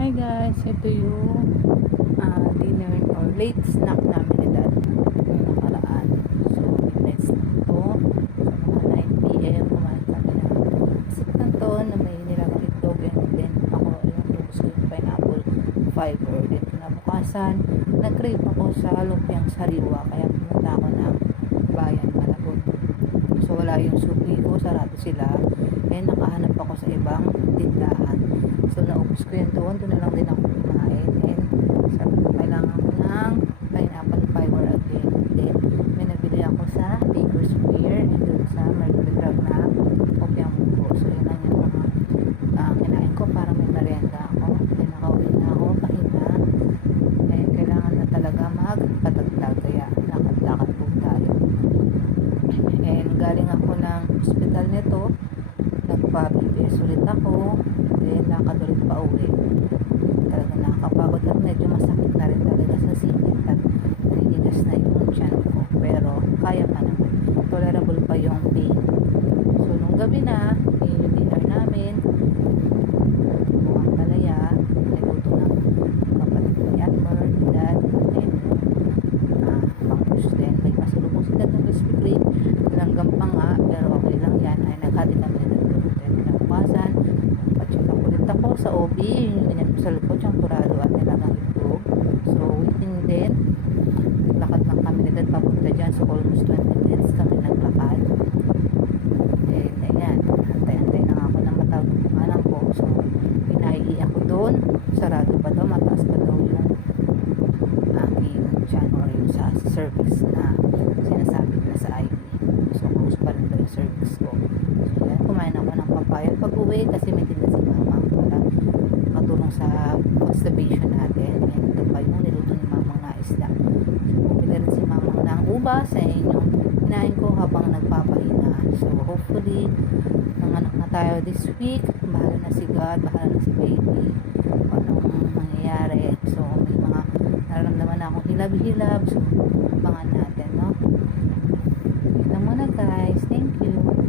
Hi guys, ito yung dinner or late snack namin ni Dad nung nakaraan. So, midnight snack to. So, mga 9 p.m. kumain kami ng isip kanton na may nilagang itlog, and then ako yung focus ko yung pineapple fiber. Then kinabukasan, nag-crave ako sa lumpiang sariwa, kaya pumunta ako ng Bayan Malabon. So, wala yung suki ko, sarado sila. And nakahanap ako sa ibang tindahan. So, naubos ko yun doon. Doon na lang din ako kumain. And sabi ko, kailangan ko ng pineapple fiber again. Then, may nabili ako sa Baker's Square and doon sa Mercury Drug na kopyang mundo. So, yun lang yung mga kinain ko para may merienda ako. Then, nakauwi na ako, pahinga. Eh, kailangan na talaga magpatagdag. Kaya, lakad-lakad po tayo. And, galing ako ng hospital nito. Nagpa-BBS ulit ako, then lakad ulit pa uwi. Talaga nakakapagod at medyo masakit na rin talaga sa sipit at naninigas na yung tiyan ko, pero kaya pa naman, tolerable pa yung pain. So nung gabi na, yung dinner namin, buwang talaya, niluto ng kapatid ko ni Atmar, ni Dad, and pangpus din, may pasalubong si Dad ng Krispy Kreme, langgam pa nga, pero okay lang yan, ay naghati kami na kinabukasan, pa-check up ulit ako sa OB, yung inyan ko sa likod, champurado at nilagang itlog. So, waiting din, naglakad lang kami na Dad papunta dyan, so almost 20 minutes kami naglakad. Then, ayan, antay-antay na ako ng matawag ng pangalan ko. So, pinaihi ako doon, sarado pa daw, mataas pa daw yung aking tiyan or yung sa cervix na sinasabi na sa IV. So, close pa rin daw yung cervix ko. So, yan, kumain ako ng papaya pag uwi kasi may tinda si mama para makatulong sa constipation natin. And ito pa yung niluto ni mama na isda. So, bumili rin si mama ng ubas sa inyong hinain ko habang nagpapahinga. So, hopefully, nanganak na tayo this week. Bahala na si God, bahala na si baby. Anong mangyayari. So, may mga nararamdaman na akong hilab-hilab. So, abangan natin, no? Ito muna guys. Thank you.